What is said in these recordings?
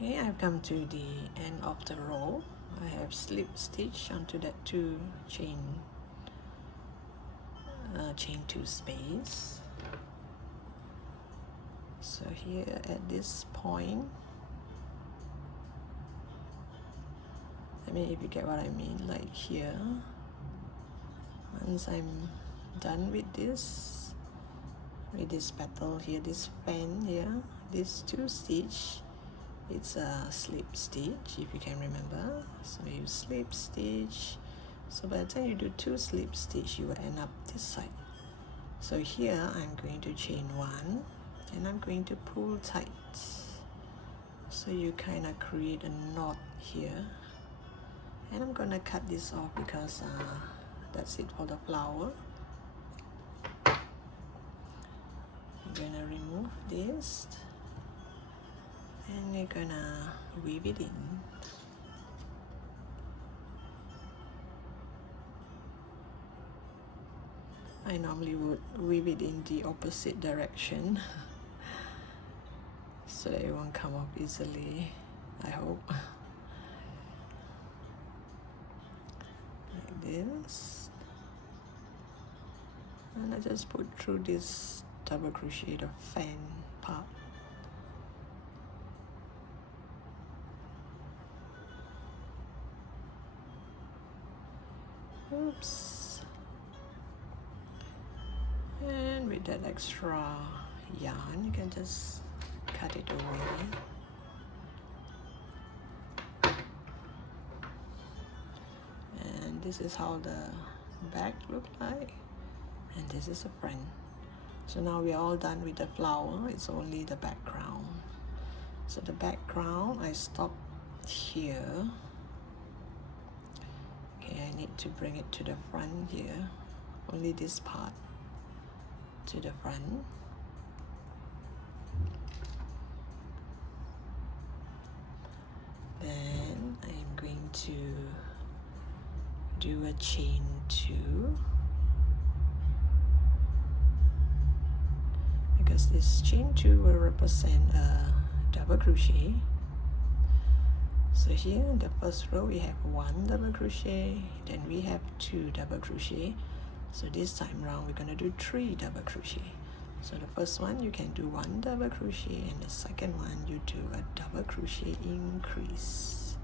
Okay, I've come to the end of the row. I have slip stitch onto that chain 2 space. So here at this point, I mean, if you get what I mean, like here, once I'm done with this petal here, this fan here, this 2 stitch, it's a slip stitch, if you can remember. So you slip stitch, so by the time you do 2 slip stitch, you will end up this side. So here I'm going to chain 1 and I'm going to pull tight, so you kind of create a knot here. And I'm gonna cut this off because that's it for the flower. I'm gonna remove this and you're gonna weave it in. I normally would weave it in the opposite direction so that it won't come off easily, I hope. Like this. And I just put through this double crochet the fan part. Oops. And with that extra yarn, you can just cut it away. And this is how the back look like, and this is the front. So now we're all done with the flower, it's only the background. So the background, I stop here. Okay, I need to bring it to the front here, only this part to the front. Then I'm going to do a chain 2, because this chain 2 will represent a double crochet. So here in the first row we have 1 double crochet, then we have 2 double crochet. So this time round we're going to do 3 double crochet. So the first one you can do 1 double crochet, and the second one you do a double crochet increase.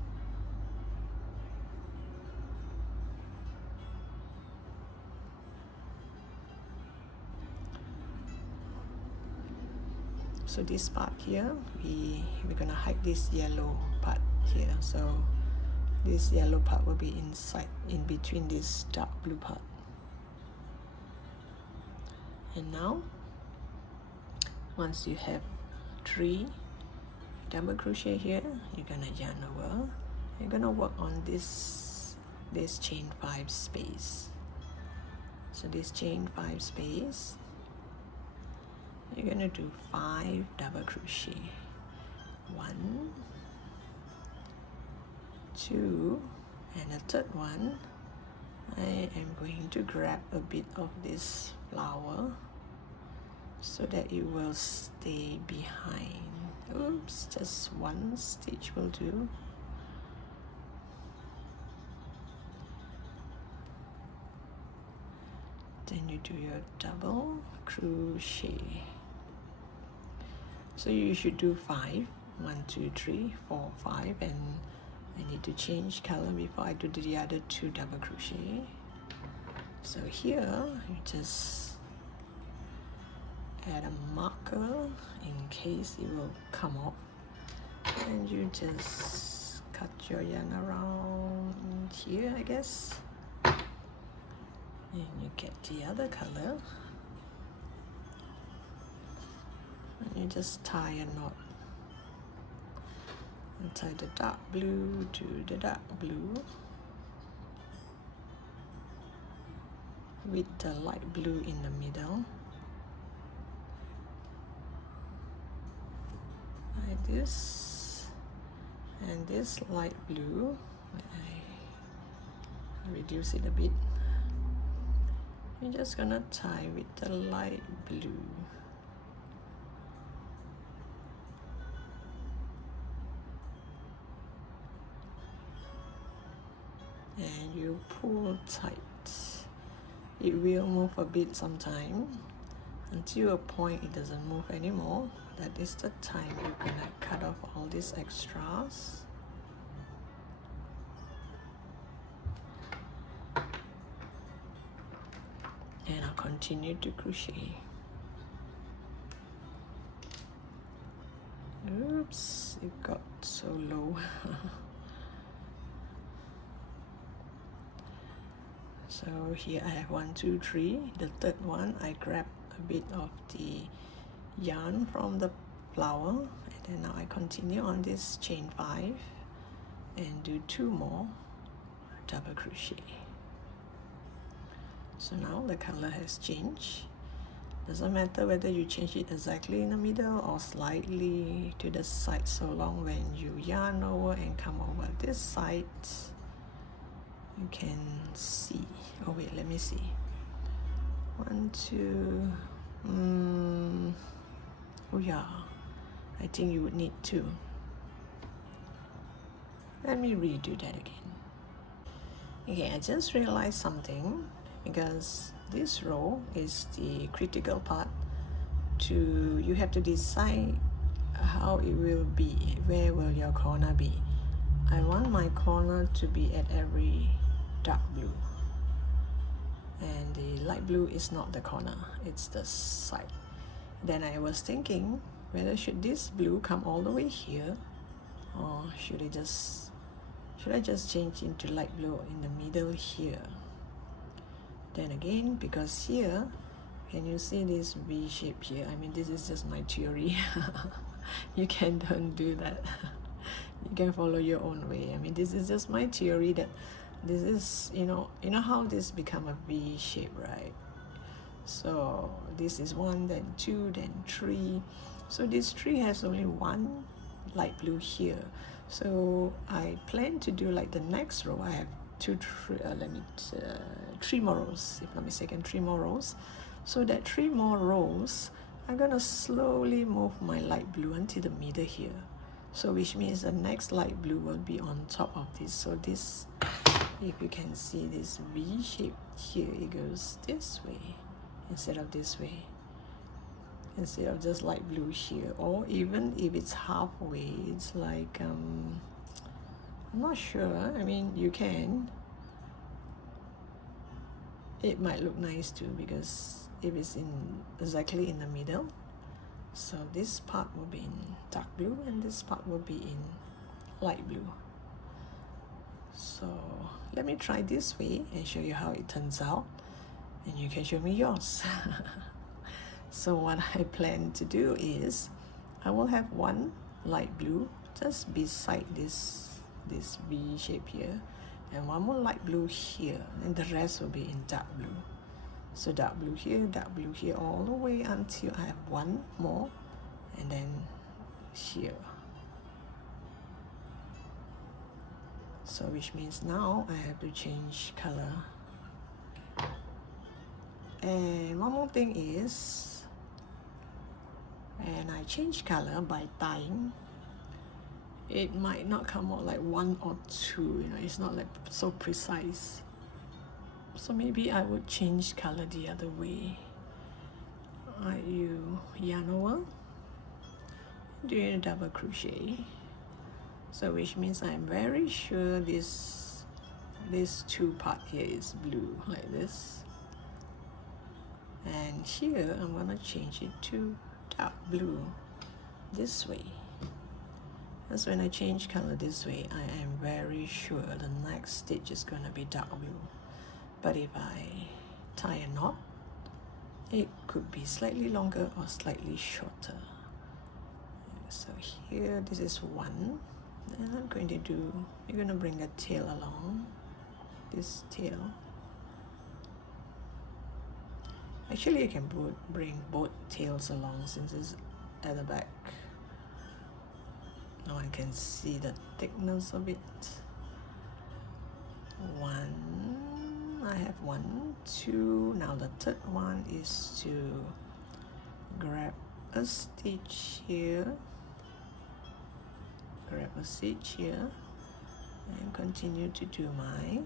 So this part here, we're gonna hide this yellow part here. So this yellow part will be inside, in between this dark blue part. And now, once you have 3 double crochet here, you're gonna yarn over. You're gonna work on this chain 5 space. So this chain 5 space, you're gonna do 5 double crochet. 1, 2, and the third one, I am going to grab a bit of this flower so that it will stay behind. Oops, just 1 stitch will do. Then you do your double crochet. So you should do 5. 1, 2, 3, 4, 5, and I need to change color before I do the other 2 double crochet. So here you just add a marker in case it will come off, and you just cut your yarn around here, I guess, and you get the other color, and you just tie a knot and tie the dark blue to the dark blue with the light blue in the middle, like this. And this light blue, I reduce it a bit, you're just gonna tie with the light blue. and you pull tight. It will move a bit sometime until a point it doesn't move anymore. That is the time you're gonna cut off all these extras. And I'll continue to crochet. Oops, it got so low. So here I have 1, 2, 3. The third one, I grab a bit of the yarn from the flower, and then now I continue on this chain 5 and do 2 more double crochet. So now the color has changed. Doesn't matter whether you change it exactly in the middle or slightly to the side, so long when you yarn over and come over this side, you can see. Oh wait, let me see. 1, 2. Oh yeah, I think you would need 2. Let me redo that again. Okay, I just realized something, because this row is the critical part. You have to decide how it will be. Where will your corner be? I want my corner to be at every dark blue, and the light blue is not the corner, it's the side. Then I was thinking whether should this blue come all the way here, or should I just change into light blue in the middle here. Then again, because here, can you see this V shape here? I mean, this is just my theory. You don't do that. You can follow your own way. I mean, this is just my theory that this is, you know how this become a V shape, right? So this is 1, then 2, then 3. So this 3 has only 1 light blue here. So I plan to do like the next row. I have 3 more rows, if not mistaken, 3 more rows. So that 3 more rows, I'm gonna slowly move my light blue until the middle here. So which means the next light blue will be on top of this. So this, if you can see this V shape here, it goes this way instead of this way. Instead of just light blue here, or even if it's halfway, it's like I'm not sure. I mean, you can. It might look nice too, because if it's exactly in the middle, so this part will be in dark blue and this part will be in light blue. So let me try this way and show you how it turns out, and you can show me yours. So what I plan to do is I will have 1 light blue just beside this V shape here, and 1 more light blue here, and the rest will be in dark blue. So dark blue here, all the way until I have 1 more, and then here. So which means now I have to change color. And one more thing is, and I change color by tying, it might not come out like 1 or 2, it's not like so precise. So maybe I would change color the other way. You yarn over, doing a double crochet. So which means I'm very sure this 2 part here is blue, like this. And here I'm gonna change it to dark blue this way. That's when I change color this way, I am very sure the next stitch is gonna be dark blue. But if I tie a knot, it could be slightly longer or slightly shorter. So here, this is 1, and I'm going to do, you're gonna bring a tail along, this tail. Actually, you can bring both tails along since it's at the back. Now I can see the thickness of it. 1, I have 1, 2. Now the third one is to grab a stitch here, and continue to do my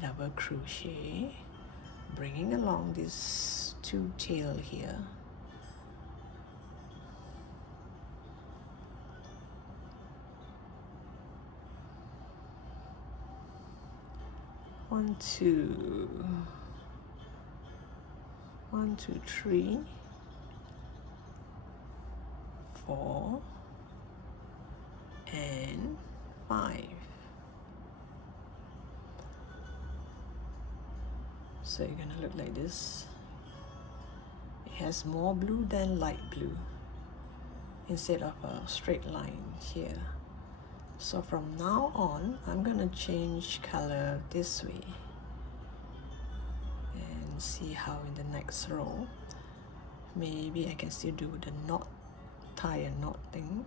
double crochet, bringing along this two tail here. One, two, 1, 2, 3, 4, and 5. So you're gonna look like this. It has more blue than light blue instead of a straight line here. So from now on, I'm gonna change color this way and see how in the next row, maybe I can still do the knot, tie a knot thing.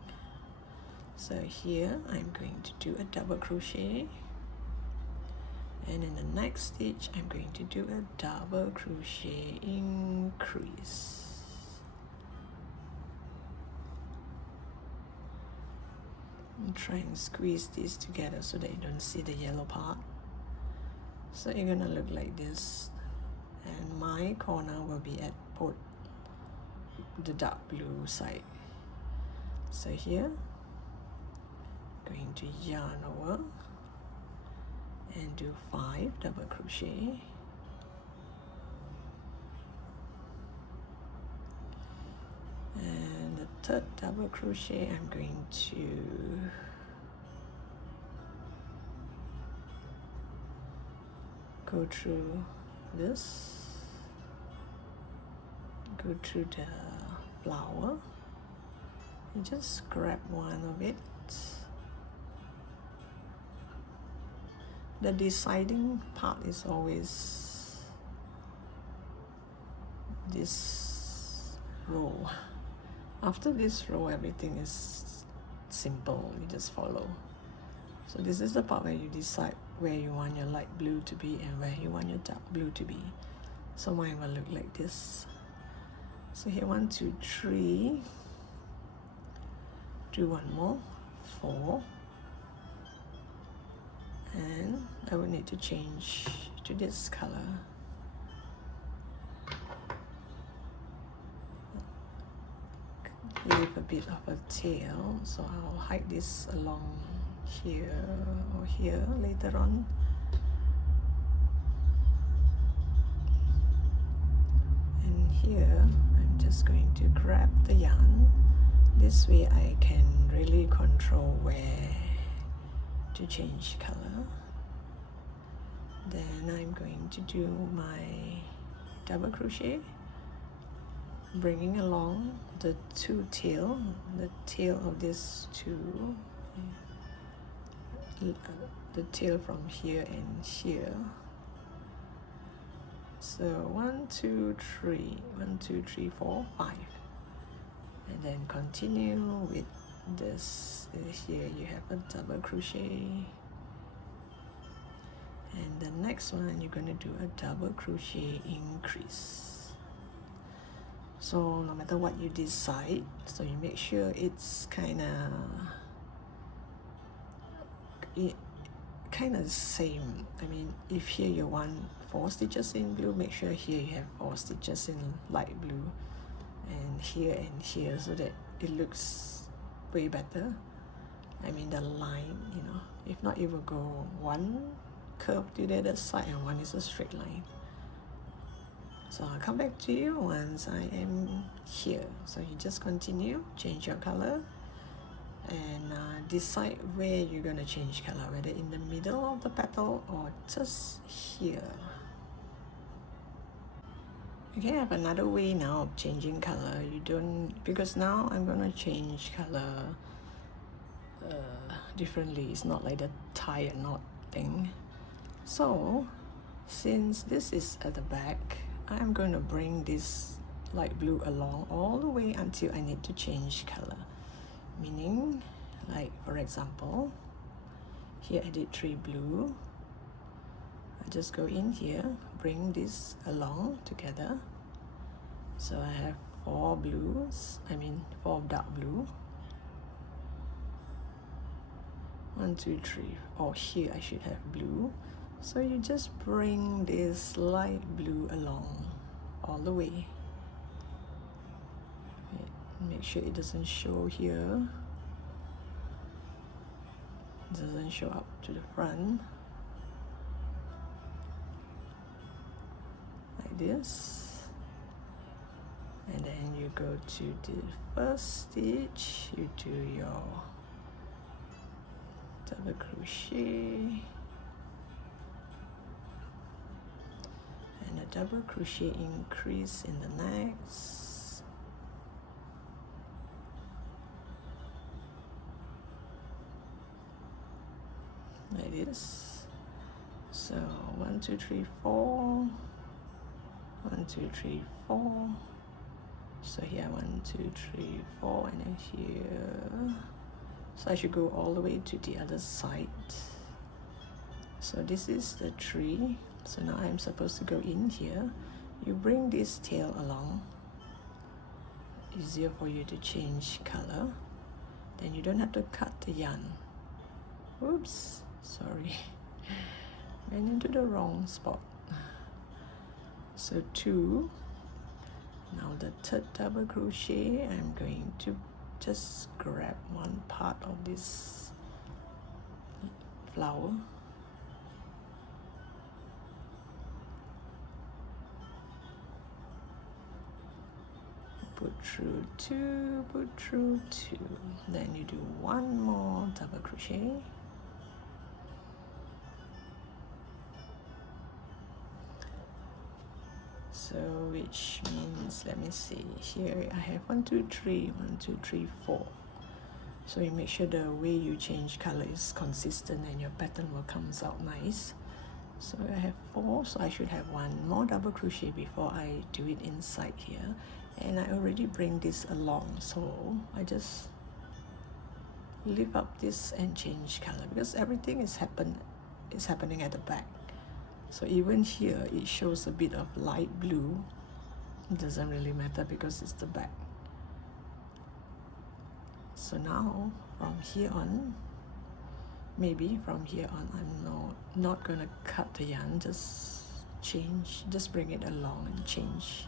So here I'm going to do a double crochet, and in the next stitch I'm going to do a double crochet increase. And try and squeeze these together so that you don't see the yellow part. So you're gonna look like this, and my corner will be at both the dark blue side. So here, going to yarn over and do 5 double crochet, and the third double crochet I'm going to go through this, go through the flower and just grab one of it. The deciding part is always this row. After this row, everything is simple, you just follow. So this is the part where you decide where you want your light blue to be and where you want your dark blue to be. So mine will look like this. So here 1, 2, 3, do one more, 4, and I will need to change to this color. Leave a bit of a tail, so I'll hide this along here or here later on. And here I'm just going to grab the yarn. This way I can really control where to change color. Then I'm going to do my double crochet, bringing along the two tail, the tail of this two, the tail from here and here. So 1, 2, 3, 1, 2, 3, 4, 5, and then continue with this. Here you have a double crochet, and the next one you're going to do a double crochet increase. So no matter what you decide, so you make sure it's kind of same. I mean, if here you want 4 stitches in blue, make sure here you have 4 stitches in light blue, and here, so that it looks way better. I mean the line, you know, if not it will go one curve to the other side and one is a straight line. So I'll come back to you once I am here. So you just continue, change your color, and decide where you're going to change color, whether in the middle of the petal or just here. Okay, I have another way now of changing color. You don't, because now I'm going to change color differently. It's not like the tie a knot thing. So since this is at the back, I'm going to bring this light blue along all the way until I need to change color. Meaning, like for example, here I did 3 blue. I just go in here, bring this along together. So I have 4 blues, 4 dark blue. 1, 2, 3. Oh, here I should have blue. So you just bring this light blue along all the way. Make sure it doesn't show here, it doesn't show up to the front, like this. And then you go to the first stitch, you do your double crochet and a double crochet increase in the next, like this. So 1 2 3 4, 1 2 3 4. So here 1 2 3 4, and then here. So I should go all the way to the other side. So this is the tree. So now I'm supposed to go in here. You bring this tail along. Easier for you to change color. Then you don't have to cut the yarn. Oops, sorry. Went into the wrong spot. So 2. Now the third double crochet, I'm going to just grab one part of this flower, put through 2, put through 2, then you do one more double crochet, so which means, let me see, here I have 1 2 3, 1 2 3 4. So you make sure the way you change color is consistent and your pattern will come out nice. So I have 4, so I should have one more double crochet before I do it inside here. And I already bring this along, so I just lift up this and change color, because everything is happening at the back. So even here it shows a bit of light blue. It doesn't really matter because it's the back. So now from here on, maybe from here on, I'm not gonna cut the yarn, just bring it along and change.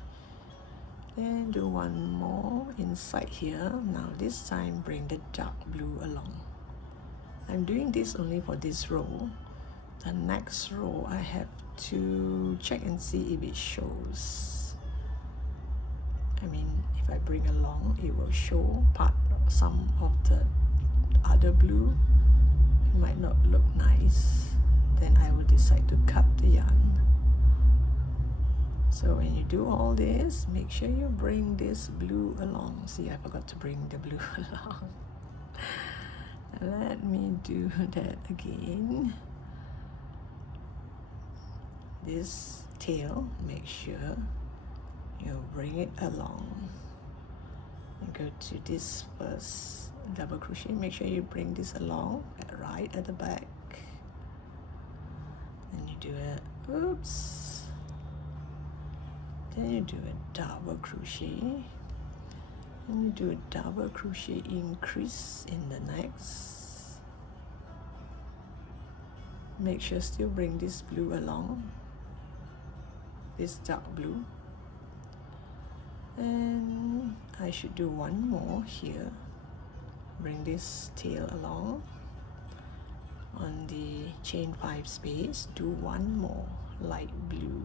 Then do one more inside here. Now this time bring the dark blue along. I'm doing this only for this row. The next row I have to check and see if it shows. I mean, if I bring along, it will show some of the other blue. It might not look nice. Then I will decide to cut the yarn. So when you do all this, make sure you bring this blue along. See, I forgot to bring the blue along. Let me do that again. This tail, make sure you bring it along. And go to this first double crochet, make sure you bring this along right at the back. And you do it, oops. Then you do a double crochet. And you do a double crochet increase in the next. Make sure still bring this blue along. This dark blue, and I should do one more here. Bring this tail along on the chain 5 space. Do one more light blue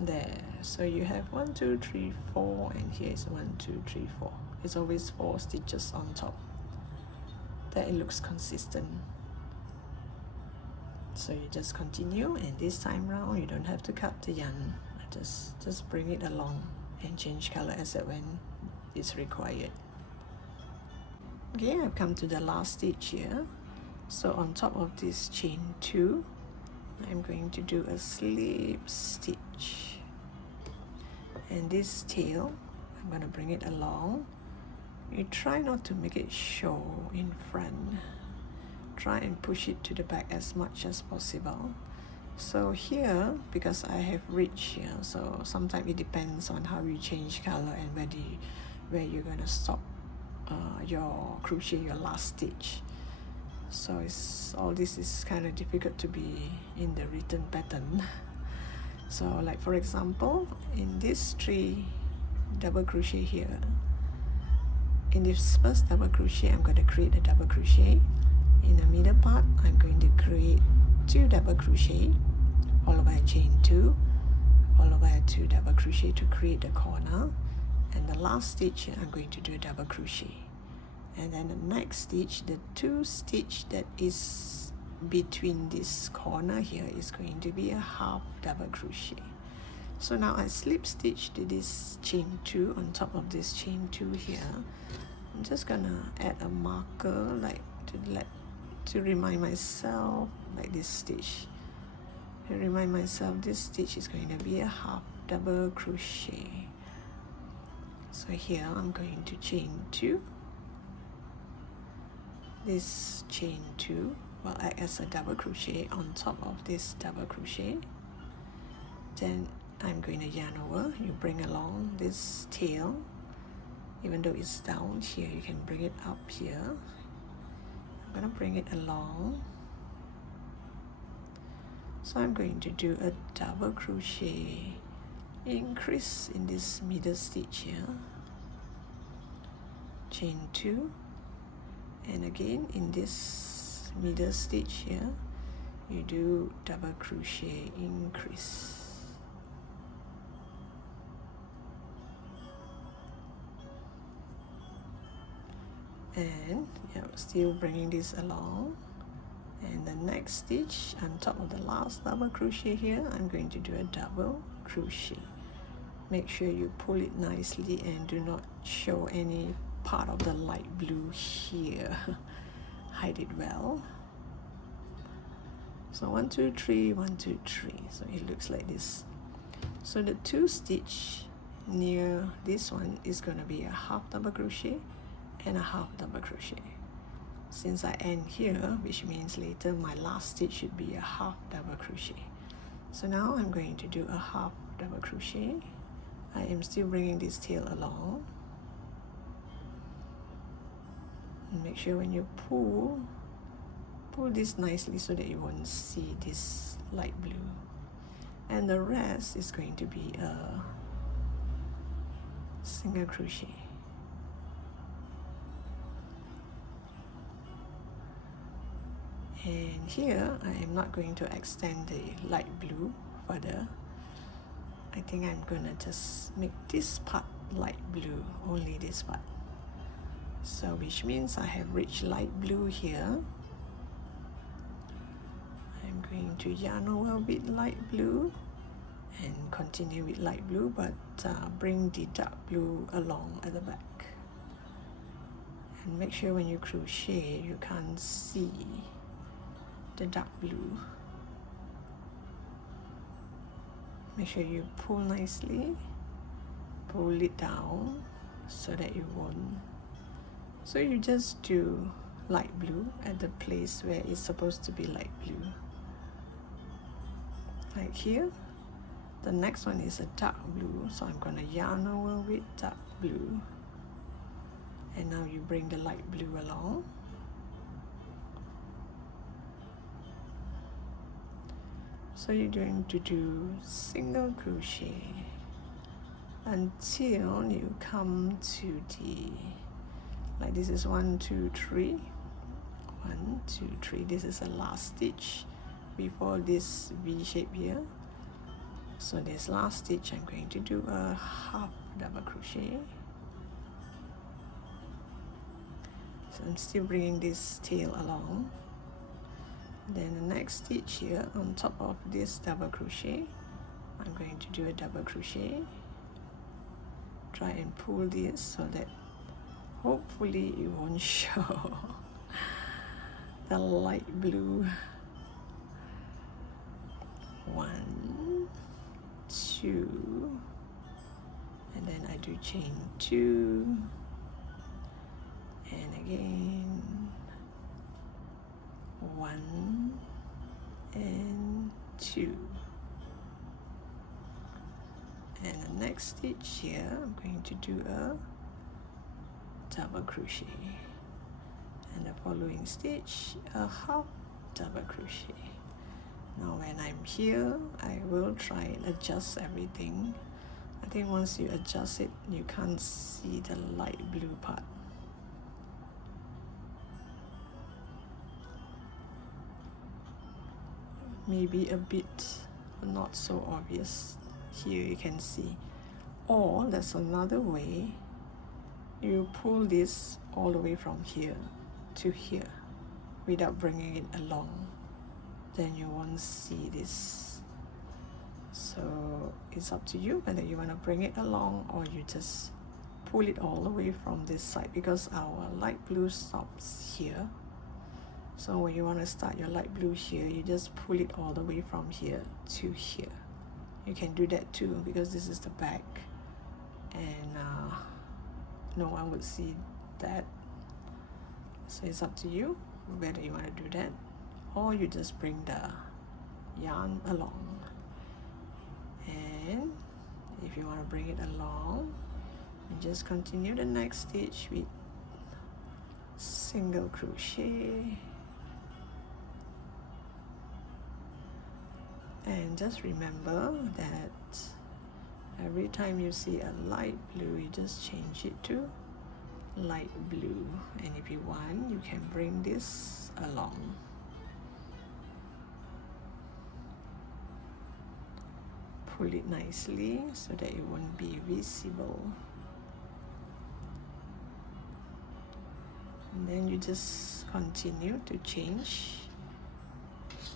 there. So you have 1 2 3 4, and here is 1 2 3 4. It's always 4 stitches on top. That it looks consistent. So you just continue, and this time round you don't have to cut the yarn. Just bring it along and change color as and when it's required. Okay, I've come to the last stitch here. So on top of this chain 2, I'm going to do a slip stitch. And this tail, I'm going to bring it along. You try not to make it show in front. Try and push it to the back as much as possible. So here, because I have ridge here, so sometimes it depends on how you change color and where you're going to stop your crochet, your last stitch. so all this is kind of difficult to be in the written pattern. So like for example, in this 3 double crochet here, in this first double crochet I'm going to create a double crochet. In the middle part I'm going to create 2 double crochet, followed by a chain 2, followed by a 2 double crochet to create the corner, and the last stitch I'm going to do a double crochet. And then the next stitch, the 2 stitch that is between this corner here is going to be a half double crochet. So now I slip stitch to this chain 2 on top of this chain 2 here. I'm just gonna add a marker like to remind myself, like this stitch, to remind myself this stitch is going to be a half double crochet. So here I'm going to chain 2. This chain 2 will act as a double crochet on top of this double crochet. Then I'm going to yarn over. You bring along this tail, even though it's down here, you can bring it up here. I'm going to bring it along. So I'm going to do a double crochet increase in this middle stitch here, chain 2, and again in this middle stitch here you do double crochet increase. And yeah, still bringing this along, and the next stitch on top of the last double crochet here I'm going to do a double crochet. Make sure you pull it nicely and do not show any part of the light blue here. Hide it well. So 1 2 3 1 2 3, so it looks like this. So the 2 stitch near this one is going to be a half double crochet and a half double crochet. Since I end here, which means later my last stitch should be a half double crochet. So now I'm going to do a half double crochet. I am still bringing this tail along. And make sure when you pull this nicely so that you won't see this light blue. And the rest is going to be a single crochet. And here I am not going to extend the light blue further. I think I'm gonna just make this part light blue, only this part. So which means I have reached light blue here. I'm going to yarn over with light blue and continue with light blue, but bring the dark blue along at the back. And make sure when you crochet you can't see the dark blue. Make sure you pull nicely, pull it down so that you won't. So you just do light blue at the place where it's supposed to be light blue. Like here, the next one is a dark blue, so I'm gonna yarn over with dark blue. And now you bring the light blue along. So you're going to do single crochet until you come to the, like this is 1 2 3 1 2 3. This is the last stitch before this V shape here. So this last stitch I'm going to do a half double crochet. So I'm still bringing this tail along. Then the next stitch here on top of this double crochet, I'm going to do a double crochet. Try and pull this so that hopefully it won't show the light blue. 1 2, and then I do chain 2, and again 1 and 2, and the next stitch here I'm going to do a double crochet, and the following stitch a half double crochet. Now when I'm here, I will try and adjust everything. I think once you adjust it, you can't see the light blue part. Maybe a bit not so obvious. Here you can see. Or there's another way. You pull this all the way from here to here without bringing it along. Then you won't see this. So it's up to you whether you want to bring it along or you just pull it all the way from this side, because our light blue stops here. So when you want to start your light blue here, you just pull it all the way from here to here. You can do that too, because this is the back, and no one would see that. So it's up to you whether you want to do that, or you just bring the yarn along. And if you want to bring it along, you just continue the next stitch with single crochet. And just remember that every time you see a light blue, you just change it to light blue. And if you want, you can bring this along. Pull it nicely so that it won't be visible. And then you just continue to change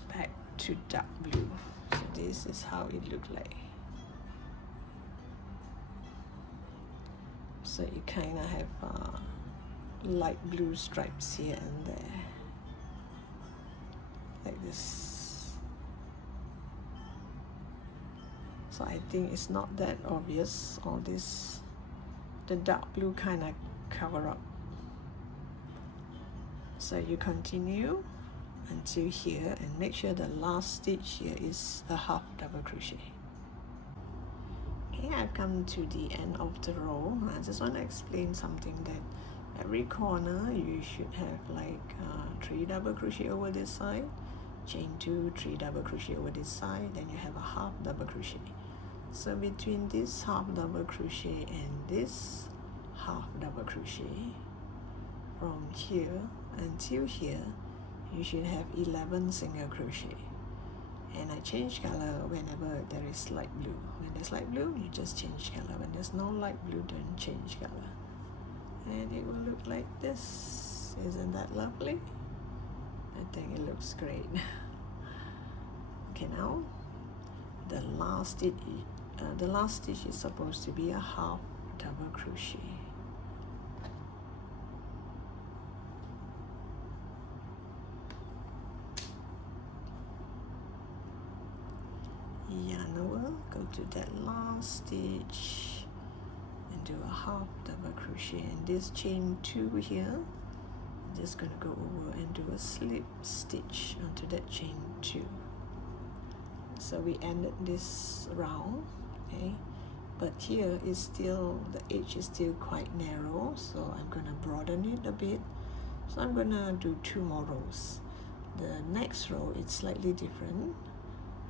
back to dark blue. So this is how it looks like. So you kind of have light blue stripes here and there, like this. So I think it's not that obvious, all this, the dark blue kind of cover up. So you continue until here and make sure the last stitch here is a half double crochet. Okay, I've come to the end of the row. I just want to explain something, that every corner you should have like 3 double crochet over this side, chain 2, 3 double crochet over this side, then you have a half double crochet. So between this half double crochet and this half double crochet, from here until here, you should have 11 single crochet. And I change color whenever there is light blue. When there's light blue, you just change color. When there's no light blue, don't change color. And it will look like this. Isn't that lovely? I think it looks great. Okay, now the last stitch is supposed to be a half double crochet. Yarn over, go to that last stitch and do a half double crochet, and this chain 2 here, I'm just going to go over and do a slip stitch onto that chain 2. So we ended this round, okay, but here is still, the edge is still quite narrow, so I'm going to broaden it a bit. So I'm going to do 2 more rows. The next row is slightly different.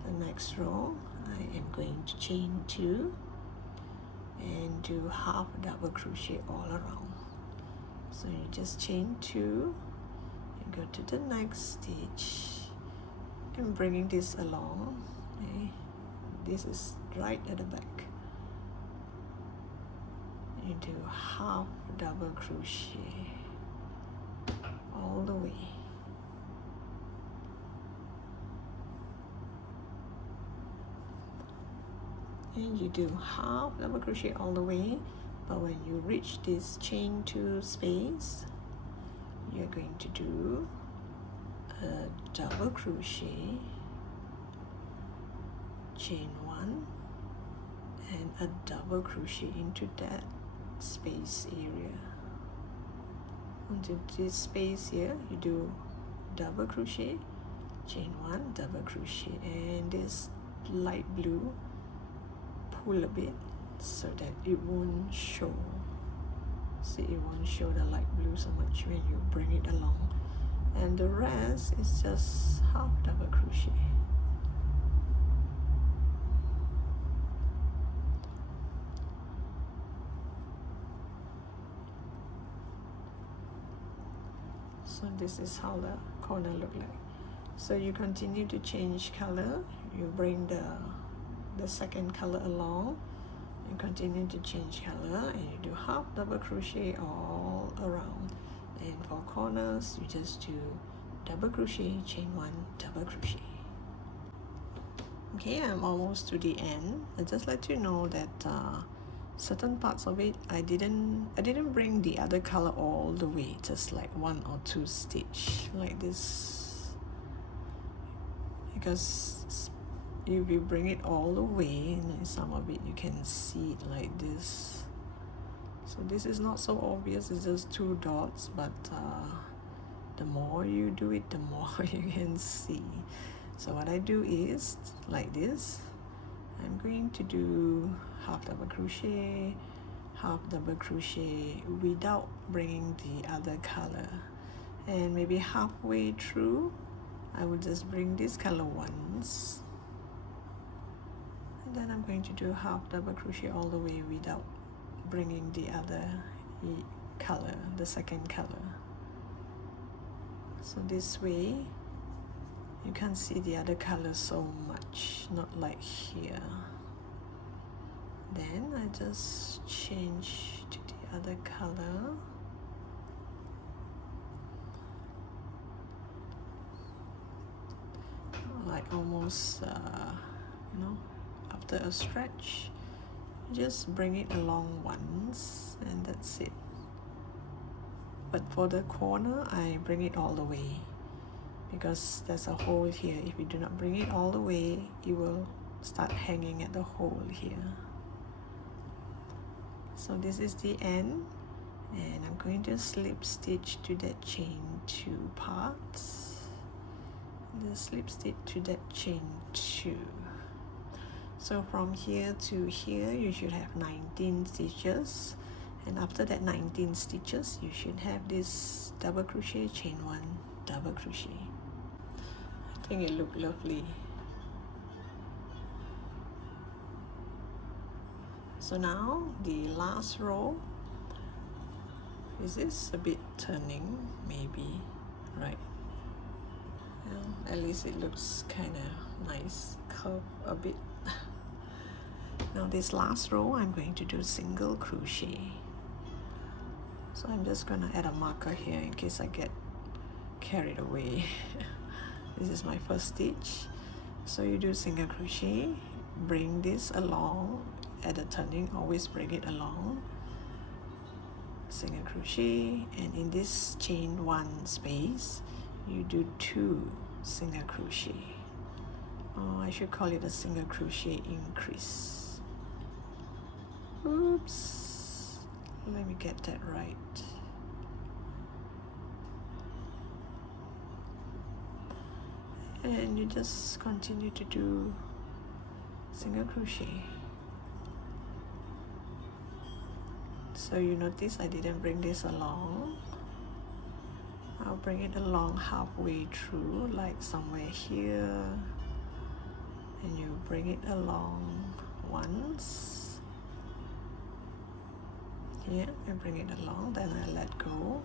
The next row, I am going to chain 2 and do half double crochet all around. So you just chain 2 and go to the next stitch and bringing this along. Okay, this is right at the back. You do half double crochet all the way. And you do half double crochet all the way, but when you reach this chain 2 space, you're going to do a double crochet, chain 1, and a double crochet into that space area. Into this space here, you do double crochet, chain 1, double crochet, and this light blue, pull a bit so that it won't show. See, it won't show the light blue so much when you bring it along. And the rest is just half double crochet. So this is how the corner look like. So you continue to change color. You bring the second color along and continue to change color, and you do half double crochet all around. And for corners, you just do double crochet, chain 1, double crochet. Okay, I'm almost to the end. I just let you know that certain parts of it I didn't bring the other color all the way, just like 1 or 2 stitch like this, because if you bring it all the way, and some of it you can see it like this. So this is not so obvious, it's just 2 dots, but the more you do it, the more you can see. So what I do is like this. I'm going to do half double crochet, half double crochet without bringing the other color, and maybe halfway through I will just bring this color once, and then I'm going to do half double crochet all the way without bringing the other color, the second color. So this way you can't see the other color so much, not like here. Then I just change to the other color. Like almost, you know, after a stretch, just bring it along once and that's it. But for the corner, I bring it all the way, because there's a hole here. If you do not bring it all the way, it will start hanging at the hole here. So this is the end, and I'm going to slip stitch to that chain 2 parts. Just slip stitch to that chain 2. So from here to here you should have 19 stitches, and after that 19 stitches you should have this double crochet, chain 1, double crochet. I think it looked lovely. So now the last row, is this a bit turning? Maybe, right? Well, at least it looks kind of nice, curve a bit. Now this last row I'm going to do single crochet. So I'm just gonna add a marker here in case I get carried away. This is my first stitch. So you do single crochet, bring this along at the turning, always bring it along, single crochet, and in this chain 1 space you do 2 single crochet. Oh, I should call it a single crochet increase. Oops, let me get that right. And you just continue to do single crochet. So you notice I didn't bring this along. I'll bring it along halfway through, like somewhere here, and you bring it along once. Here, and bring it along, then I let go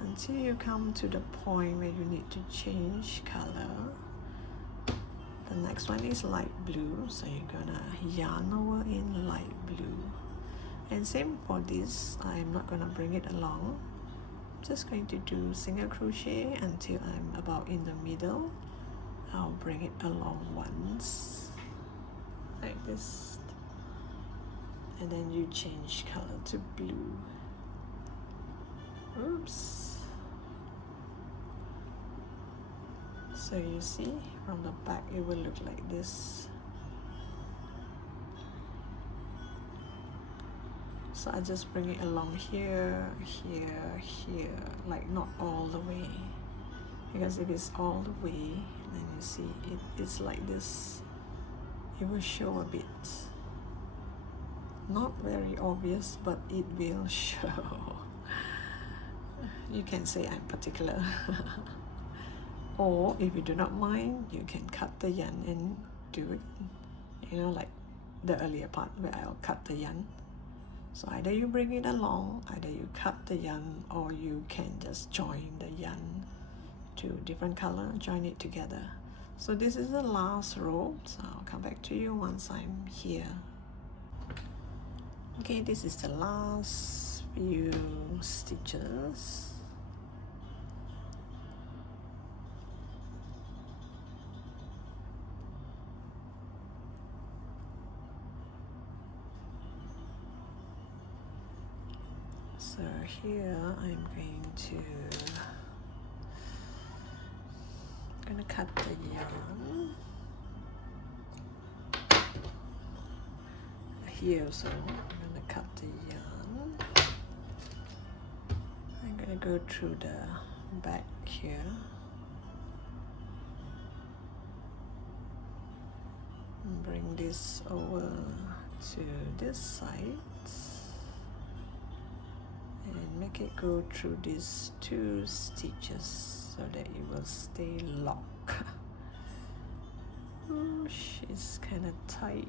until you come to the point where you need to change color. The next one is light blue, so you're gonna yarn over in light blue. And same for this, I'm not gonna bring it along. I'm just going to do single crochet until I'm about in the middle. I'll bring it along once, like this. And then you change color to blue. Oops. So you see, from the back it will look like this. So I just bring it along here, here, here, like not all the way. Because if it's all the way, then you see it's like this. It will show a bit. Not very obvious, but it will show. You can say I'm particular. Or if you do not mind, you can cut the yarn and do it, you know, like the earlier part where I'll cut the yarn. So either you bring it along, either you cut the yarn, or you can just join the yarn to different color, join it together. So this is the last row, so I'll come back to you once I'm here. Okay, this is the last few stitches. So here I'm gonna cut the yarn here, so I'm gonna cut the yarn. I'm gonna go through the back here. And bring this over to this side. And make it go through these 2 stitches so that it will stay locked. Oh, she's kind of tight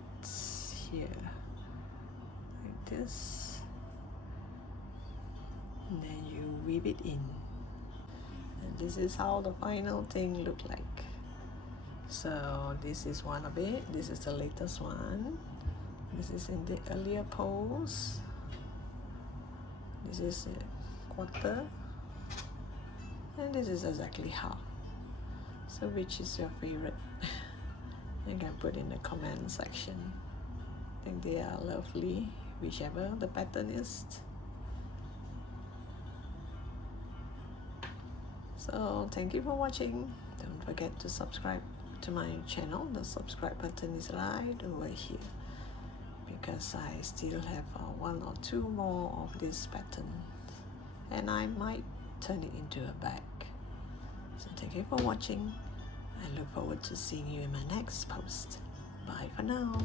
here, like this. And then you weave it in. And this is how the final thing look like. So this is one of it. This is the latest one. This is in the earlier pose. This is a quarter, and this is exactly half. So which is your favorite? You can put in the comment section. I think they are lovely, whichever the pattern is. So thank you for watching. Don't forget to subscribe to my channel. The subscribe button is right over here, because I still have 1 or 2 more of this pattern, and I might turn it into a bag. So thank you for watching. I look forward to seeing you in my next post. Bye for now.